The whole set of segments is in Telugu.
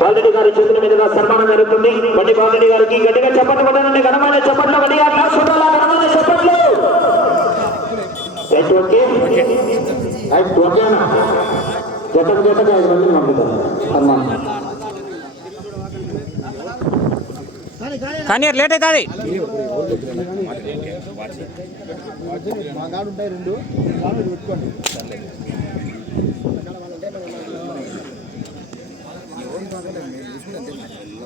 బాలుడి గారి చేతుల మీదుగా సన్మానం జరుగుతుంది. బండి బాలుడి గారికి గట్టిగా చెప్పట్లు కొట్టండి ఘనమైన చెప్పట్లు గట్టిగా క్లాస్ కొట్టాలా ఘనమైన చెప్పట్లు. ఐదు మందిని పంపుతారు. సన్మానం. కానీ లేట్ అవుతుంది. మా కాడు ఉంటాయి రెండు. పెట్టుకోండి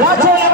రాజోలి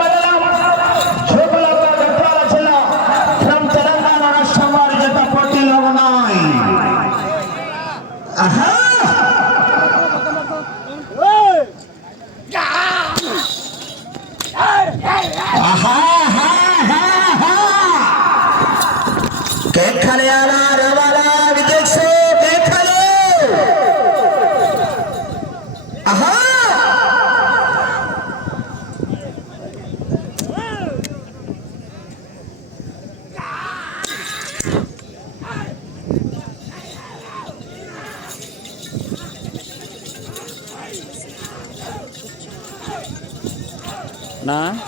నా?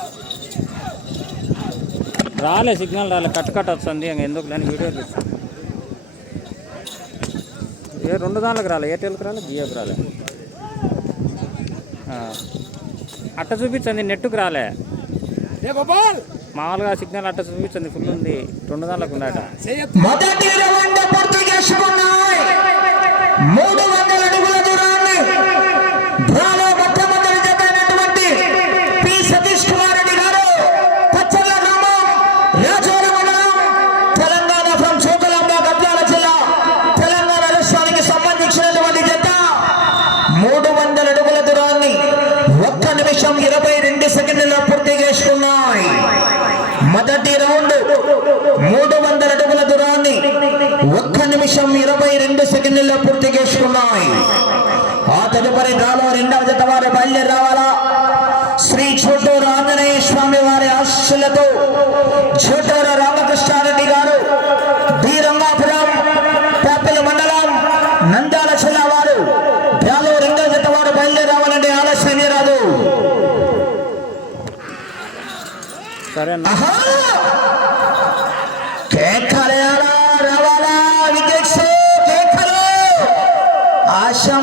రాలే సిగ్నల్ రాలే. కట్ కట్ వస్తుంది. ఇంక ఎందుకు లేని వీడియో. ఏ రెండు దాంట్లోకి రాలే. ఎయిర్టెల్కి రాలే జియోకి రాలే. ఆ. అట్ట చూపించండి నెట్టుకు రాలే. ఏ గోపాల్! మామూలుగా సిగ్నల్ అట్ట చూపించండి ఫుల్ ఉంది. రెండు దాంట్లోకి చేసుకున్నాయి. మూడు వందల ఒక్క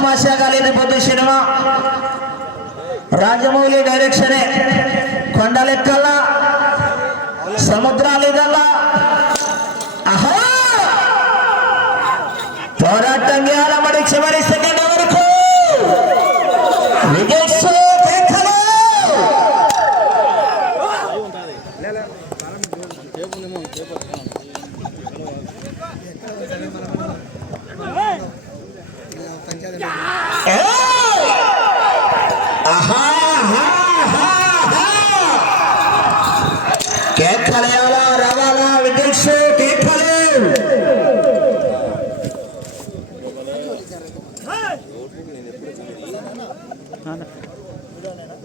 ఆశామాషా పొద్దు సినిమా రాజమౌళి డైరెక్షనే కొండలెక్కల సముద్రాలు ఇదల్లా ఆహా! పోరాటం చేయాలమ్మడి చివరి సెకండ్ వరకు విజయ్ కేకలు. కేకలేయాలా రావాలా విద్యుత్ కేకలు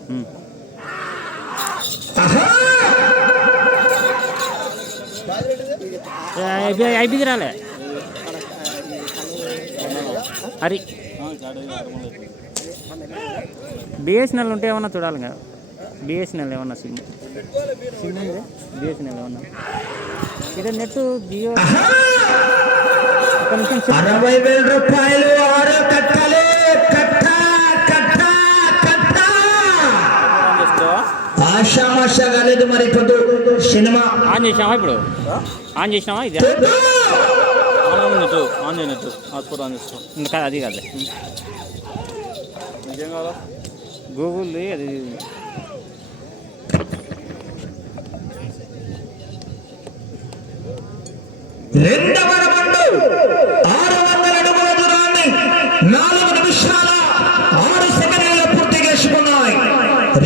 ఉమ్. అయిపోయింది రాలే. హరి బిఎస్ఎన్ఎల్ ఉంటే ఏమన్నా చూడాలి కదా బిఎస్ఎన్ఎల్ ఏమన్నా సిమ్? సిమ్ ఉంది బిఎస్ఎన్ఎల్ ఏమన్నా? ఇక్కడ నెట్ జియో అరవై వేల రూపాయలు ఆరు కట్టలు కట్ట కట్ట కట్ట. ఆన్ చేసుకో ఆషామాషా కాలేదు మరి పొద్దు సినిమా. ఆన్ చేసినావా ఇప్పుడు? ఆన్ చేసినావా ఇది? పొద్దు ఆన్ అయినట్టు హాట్స్పాట్ ఆన్ చేస్తాం. ఇంకా అది కాదు ఇంకేం కావాలా గూగుల్ అది రెండవ రౌండ్. ఆరు వందల అడుగుల దూరాన్ని నాలుగు నిమిషాల ఆరు సెకండ్లలో పూర్తి చేసుకున్నాయి.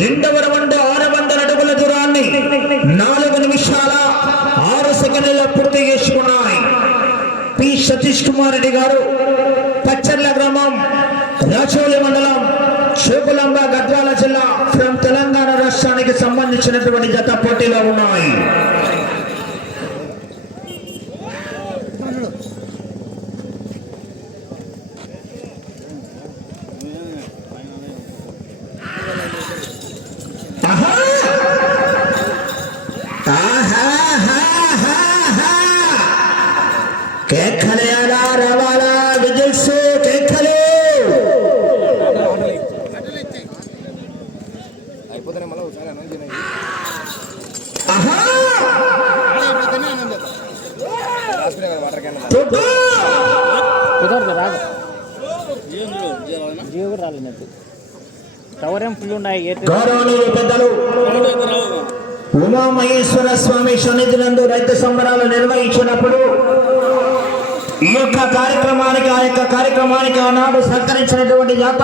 రెండవ రౌండ్ ఆరు వందల అడుగుల దూరాన్ని నాలుగు నిమిషాల ఆరు సెకండ్లలో పూర్తి చేసుకున్నాయి. పి. సతీష్ కుమార్ రెడ్డి గారు పచ్చర్ల గ్రామం రాచోలి మండలం చోకులంబ గద్వాల జిల్లా ఫ్రమ్ తెలంగాణ రాష్ట్రానికి సంబంధించినటువంటి జత పోటీలో ఉన్నాయి. జియో కూడా రాలేదు టవర్ ఏం ఫుల్ ఉన్నాయి గౌరవనీయులు పెద్దలు ఉమామహేశ్వర స్వామి సన్నిధినందు రైతు సంబరాలు నిర్వహించినప్పుడు ఈ యొక్క కార్యక్రమానికి ఆ యొక్క కార్యక్రమానికి ఆనాడు సహకరించినటువంటి జాత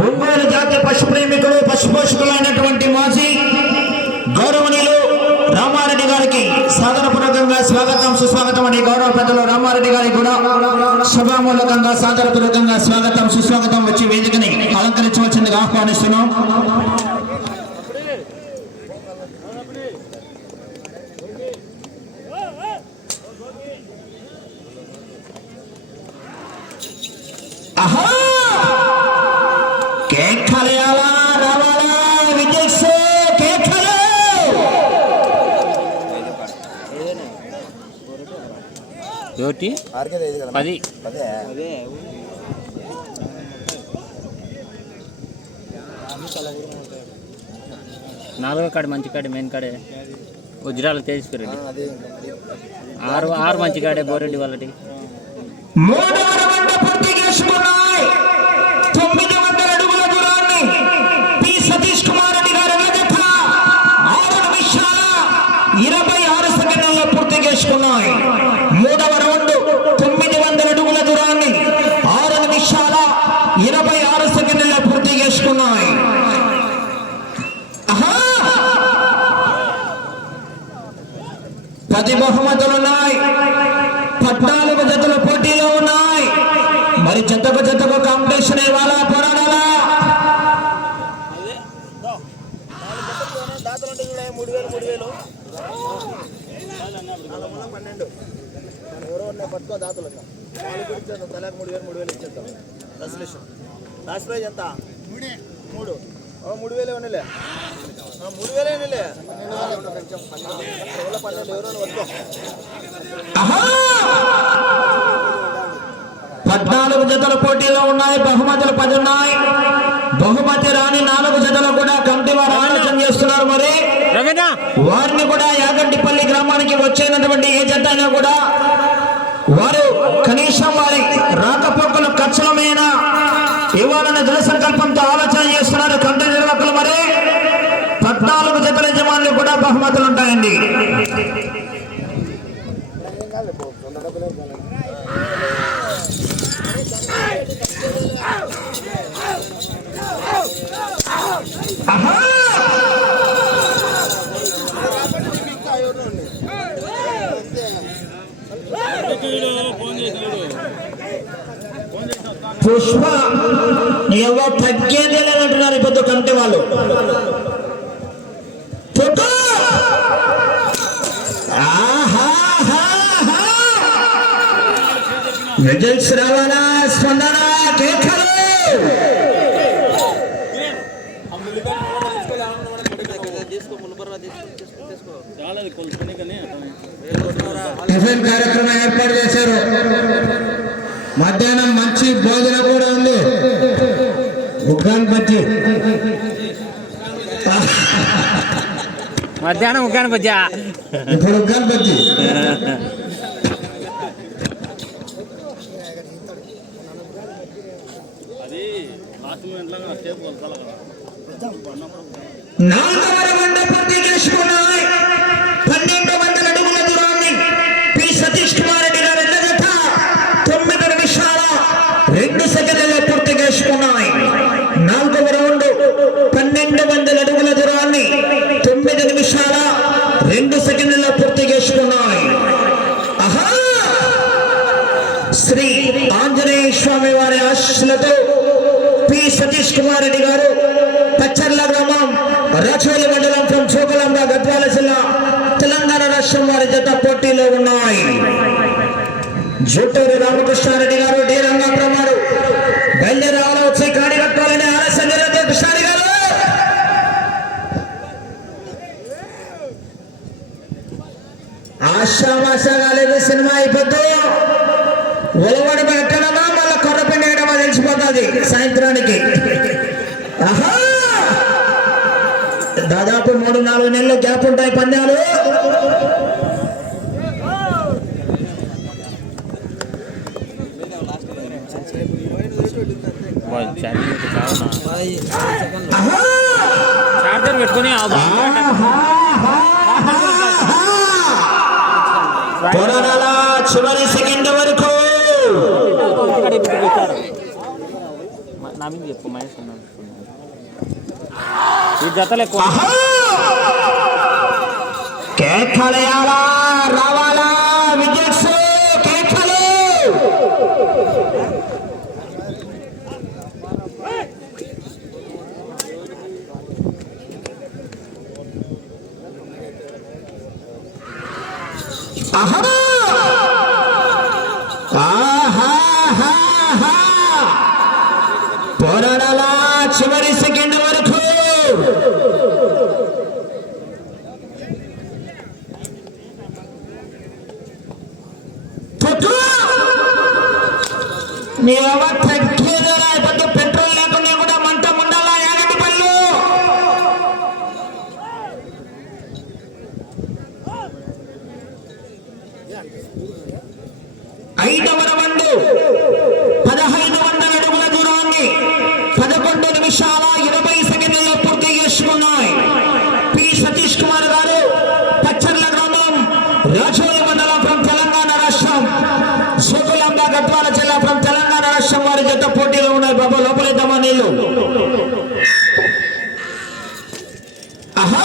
ఒంగోలు జాతి పశు ప్రేమికులు పశు పోషకులైనటువంటి మాజీ గౌరవనీయులు రామారెడ్డి గారికి సాదరపూర్వకంగా స్వాగతం సుస్వాగతం అని గౌరవ పెద్దలు రామారెడ్డి గారికి కూడా సభామూలకంగా సాదరపూర్వకంగా స్వాగతం సుస్వాగతం వచ్చి వేదికని అలంకరించవలసిందిగా ఆహ్వానిస్తున్నాం ఆహా! కేకలేయాలా రావాలా విజయస్ కేకలు కదా పది. అదే అదే నాలుగో కాడి మంచి కాడి మెయిన్ కాడే ఉజ్రాల తేజస్వరెడ్డి అదే ఆరు ఆరు మంచి కాడే బోరెడ్డి వాళ్ళటి మూడవ రౌండ్ పూర్తి చేసుకున్నాయి తొమ్మిది వందల అడుగుల దూరాన్ని పి సతీష్ కుమార్ రెడ్డి గారి జత ఆరు నిమిషాల ఇరవై ఆరు సెకండ్లలో పూర్తి చేసుకున్నాయి మూడవ రౌండ్ తొమ్మిది వందల అడుగుల దూరాన్ని ఆరు నిమిషాల ఇరవై ఆరు సెకండ్లలో పూర్తి చేసుకున్నాయి ఆహా! పది బహుమతులున్నాయి పద్నాలుగు జతలు పోటీలో ఉన్నాయి. మరి జతకు జతకు కాంపిటీషన్ ఇవ్వాలా పోరాడాలా? పట్టుకో దాతలు వాళ్ళు కూడా తలకు మూడు వేలు మూడు వేలు ఇచ్చేస్తాం దశలేషన్ లాస్ట్ ఎంత? మూడు. ఓ మూడు వేలు మూడు వేలు ఇవ్వనిలే. పన్నెండు పన్నెండు ఎవరో పట్టుకో ఆహా! పద్నాలుగు జతల పోటీలో ఉన్నాయి బహుమతులు పది ఉన్నాయి. బహుమతి రాని నాలుగు జతలు కూడా కమిటీ వారు ఆలోచన చేస్తున్నారు మరి. రవీనా! వారిని కూడా యాగంటిపల్లి గ్రామానికి వచ్చేటటువంటి ఏ జత అయినా కూడా వారు కనీసం వారి రాకపోకల ఖర్చుల మీద ఇవ్వాలనే దృఢ సంకల్పంతో ఆలోచన చేస్తున్నారు కమిటీ నిర్వాహకులు మరి పద్నాలుగు జతల యజమానులు కూడా బహుమతులు ఉంటాయండి. పుష్ప मध्यान गणपतिया गणपति ना तो मेरे मंडप पर देखे शुरू ఆశీస్సులతో పి. సతీష్ కుమార్ రెడ్డి గారు పచ్చర్ల గ్రామం రాచోలి మండలం ఫ్రం చోకలాంబ గద్వాల జిల్లా తెలంగాణ రాష్ట్రం వారి జత పోటీలో ఉన్నాయి. జుట్టూరు రామకృష్ణారెడ్డి గారు డి. రంగాపురం వారు బయలుదేరి రావాలో వచ్చి కాడి కట్టాలని ఆలస్యం కృష్ణారెడ్డి గారు! ఆశామాషగా కాలేదు సినిమా అయిపోతూ ఒలవాడి తెలిసిపోతుంది సాయంత్రానికి. ఆహా! దాదాపు మూడు నాలుగు నెలలు గ్యాప్ ఉంటాయి పందాలు! చార్జర్ పెట్టుకుని చివరి సెకండ్ వరకు. ఇక్కడ చెప్పు మహేష్ ఈ జతలు ఎక్కువ రావాలా విజయ్ కేకలు ఆహా! ఆహాహాహా! పోరాడాలా చివరి సెకండ్ వరకు పొట్టు! నీ అవ్వ తగ్గేదేరా, ఇప్పుడు పెట్రోల్ లేకుండా కూడా మంట ముండాలా యాగంటి పళ్ళు ఐదవ రౌండ్ పదహైదు వందల అడుగుల దూరాన్ని పదకొండు నిమిషాల ఇరవై సెకండ్లలో పూర్తి చేసుకున్నాయి పి సతీష్ కుమార్ గారు పచ్చర్ల గ్రామం రాజోలి మండలం ఫ్రం తెలంగాణ రాష్ట్రం సోకులాంబ గద్వాల జిల్లా ఫ్రం తెలంగాణ రాష్ట్రం వారి జత పోటీలో ఉన్నాయి బాబా లోపలిద్దామా నీళ్ళు ఆహా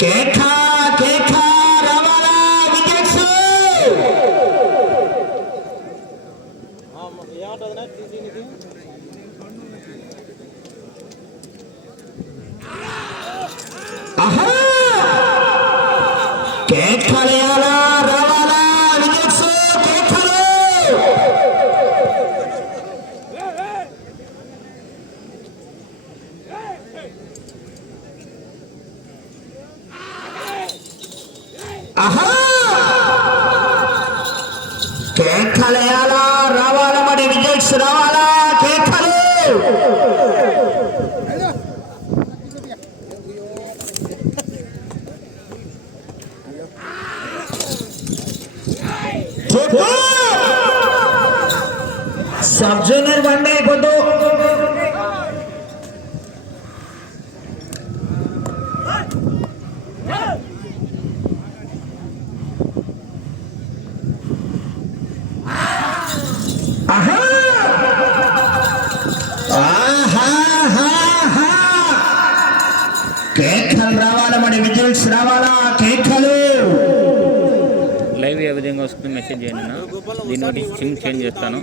కేఖా కేఖా రవాలా విజయ్ ఏమంటుంది టీసీ నీది ఆహా! కేకలేయాలా రావాలా విజయక్స్ కేకలు ఆహా! కేకలేయాలా రావాలా మరి విజయక్స్ రావాలా కేకలు సబ్ జూనియర్ బండి అయిపోతూ కేకలు. లైవ్ ఏ విధంగా వస్తుంది మెసేజ్ చేయండి. దీన్ని బట్టి సిమ్ చేంజ్ చేస్తాను!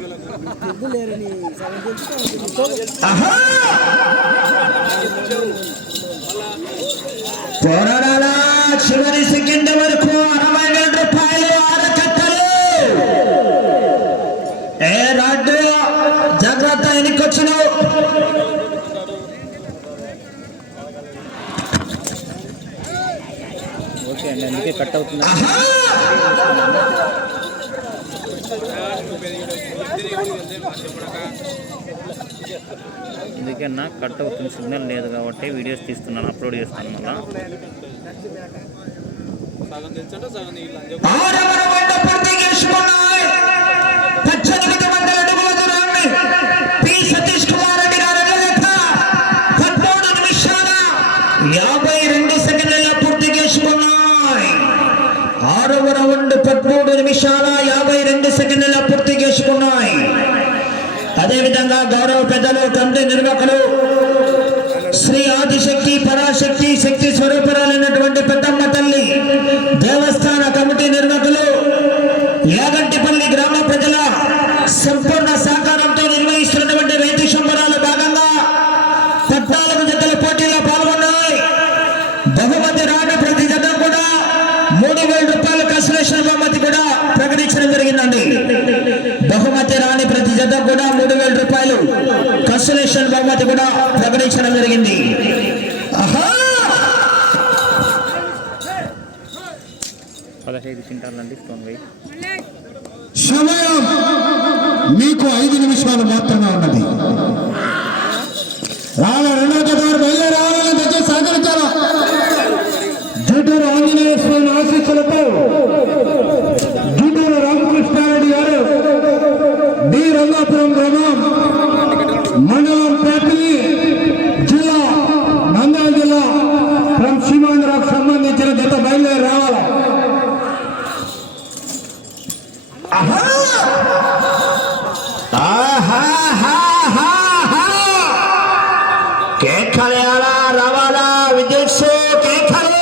పోరాడాల? చివరి సెకండ్ వరకు అరవై వేల రూపాయలు ఆరకట్టలు ఏ రాడ్డు జాగ్రత్త ఎన్నికొచ్చినావు అందుకే కట్ అవుతుంది ఆహా! అందుకే నా కట్ అవుతుంది సిగ్నల్ లేదు కాబట్టి వీడియోస్ తీస్తున్నాను అప్లోడ్ చేస్తాను మళ్ళీ. సగం సగం నిమిషాల యాభై రెండు సెకండ్ల పూర్తి చేసుకున్నాయి. అదేవిధంగా గౌరవ పెద్దలు తండ్రి నిర్వాహకులు శ్రీ ఆదిశక్తి పరాశక్తి శక్తి స్వరూపరాలైనటువంటి పెద్దమ్మ తల్లి దేవస్థాన కమిటీ నిర్వాహకులు యాగంటిపల్లి గ్రామ ప్రజల సంపూర్ణ సహకారంతో నిర్వహిస్తున్నటువంటి రైతు సంబరాల భాగంగా పద్నాలుగు జతల పోటీలో పాల్గొన్నాయి బహుమతి రాని ప్రతి జత కూడా మూడు వేల రూపాయల కన్సలేషన్ బహుమతి కూడా ప్రకటించడం జరిగిందండి బహుమతి రాని ప్రతి జత కూడా మూడు వేల రూపాయలు కన్సలేషన్ బహుమతి కూడా ప్రకటించడం జరిగింది. ఆహా! పదహైదు క్వింటాలండి స్టోన్ వెయిట్ సమయం మీకు ఐదు నిమిషాలు మాత్రమే ఉన్నది రాళ్ళ రెండో జతవారు బయలుదేరి రావాలని దయచేసి సహకరించాలా జూటూరు ఆంజనేయ స్వామి ఆశీస్సులతో జూటూరు రామకృష్ణారెడ్డి గారు డి రంగాపురం గ్రామం మండలం పేపలి జిల్లా నంద్యాల జిల్లా ఫ్రమ్ సీమాంధ్రకు సంబంధించిన జత బయలుదేరి రావాలా ఆహా! ఆహాహాహాహా! కేకలేయాలా రావాలా విద్యుత్ కేకలు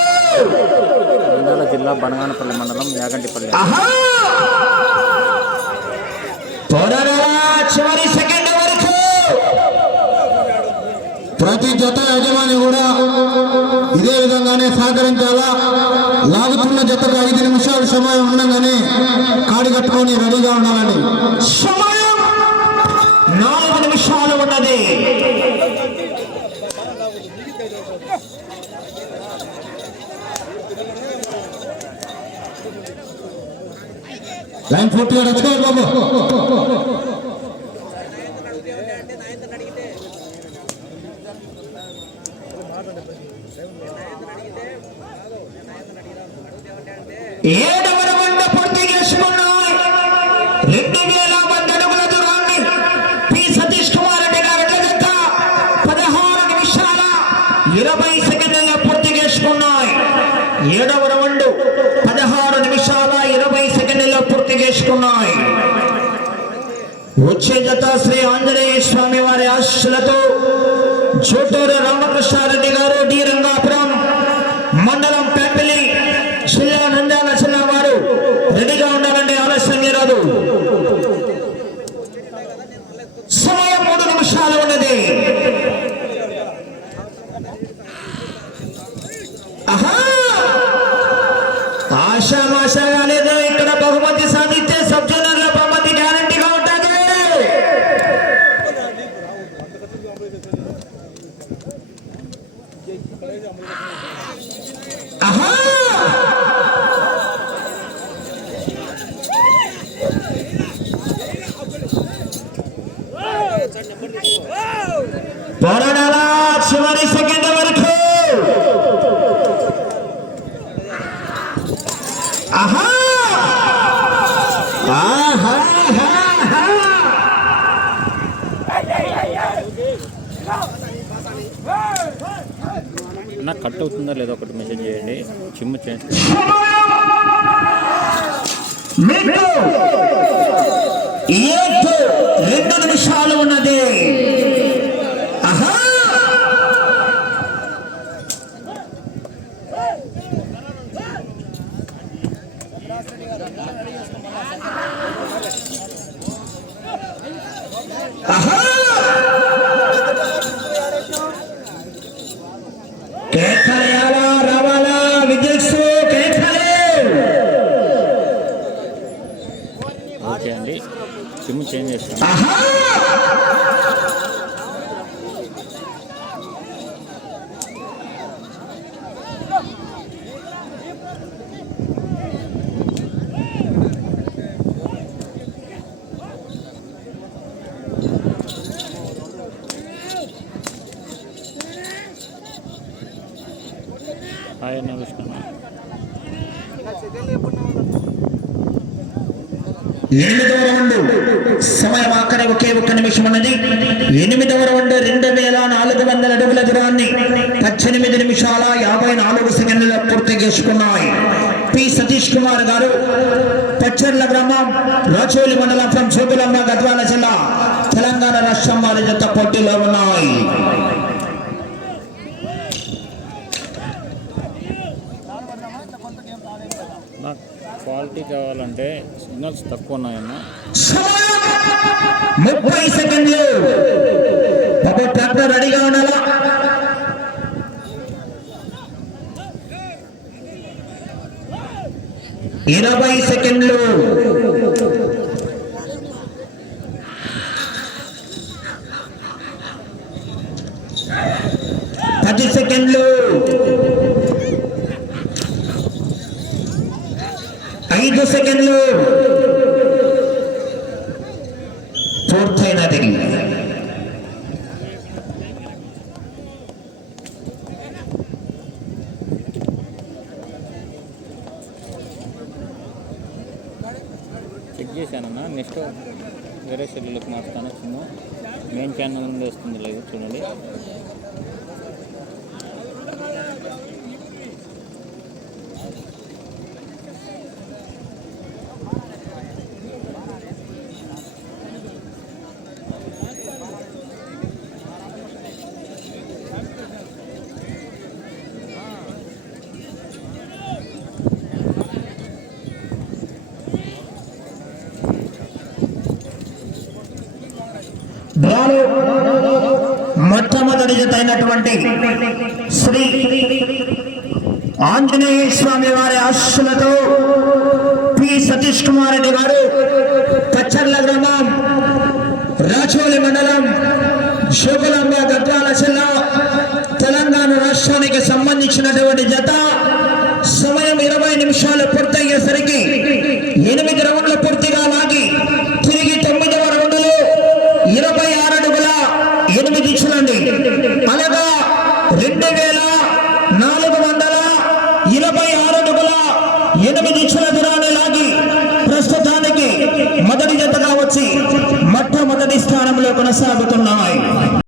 నంద్యాల జిల్లా బనగానపల్లి మండలం యాగంటిపల్లి ఆహా! పోరాడాలా చివరి సెకండ్ వరకు ప్రతి జత యజమాని కూడా ఇదే విధంగానే సహకరించాలా లాగుతున్న జతకు ఐదు నిమిషాలు సమయం ఉండగానే కాడి కట్టుకొని రెడీగా ఉండాలని సమయం నాలుగు నిమిషాలు ఉన్నది. లైన్ పూర్తిగా రచ్చుకోవాలి బాబు. ఏడవ రౌండ్ పూర్తి చేసుకున్నాయి. రెండు వేల వంద అడుగుల దూరాన్ని పి. సతీష్ కుమార్ రెడ్డి గారి జత పదహారు నిమిషాల ఇరవై సెకండ్ల పూర్తి చేసుకున్నాయి. ఏడవ రౌండ్ పదహారు నిమిషాల ఇరవై సెకండ్ల పూర్తి చేసుకున్నాయి. వచ్చే జత శ్రీ ఆంజనేయ స్వామి వారి ఆశీస్సులతో చోటూరు రామకృష్ణారెడ్డి గారు డి. Rangapuram Thank you. చిమ్మ చేయండి మీకు ఏడు రెండు నిమిషాలు ఉన్నది ఆహా ఆహా కేకలేయాలా రావాలా విద్యుత్ కేకలే ఓకే అండి సిమ్ చేంజ్ చేస్తాను ఆహా ఎనిమిదవ రౌండ్ సమయం ఆఖరి ఒకే ఒక్క నిమిషం ఉన్నది ఎనిమిదవ రౌండ్ రెండు వేల నాలుగు వందల అడుగుల దూరాన్ని పద్దెనిమిది నిమిషాల యాభై నాలుగు సెకండ్ల పూర్తి చేసుకున్నాయి పి సతీష్ కుమార్ గారు పచ్చర్ల గ్రామం రాచోలి మండలం ఫ్రం చోపులమ్మ గద్వాల జిల్లా తెలంగాణ రాష్ట్రం వారి జత పోటీలో ఉన్నాయి. క్వాలిటీ కావాలంటే సిగ్నల్స్ తక్కువ ఉన్నాయన్న ముప్పై సెకండ్లు. బాబు ట్రాక్టర్ రెడీగా ఉండాలా? ఇరవై సెకండ్లు పది సెకండ్లు ఐదు సెకండ్లు పూర్తయినది చెక్ చేశానన్నా. నెక్స్ట్ వేరే షెడ్యూల్కి మార్చుతాను చిన్న మెయిన్ ఛానల్ నుండి వస్తుంది లేదు చూడండి. ఉన్నటువంటి శ్రీ ఆంజనేయ స్వామి వారి ఆశీస్సులతో పి. సతీష్ కుమార్ రెడ్డి గారు కచ్చర్ల గ్రామం రాచోలి మండలం శోభలంబ గద్వాల జిల్లా తెలంగాణ రాష్ట్రానికి సంబంధించినటువంటి జత సమయం ఇరవై నిమిషాలు పూర్తయ్యేసరికి ఎనిమిది రౌండ్లు పూర్తిగా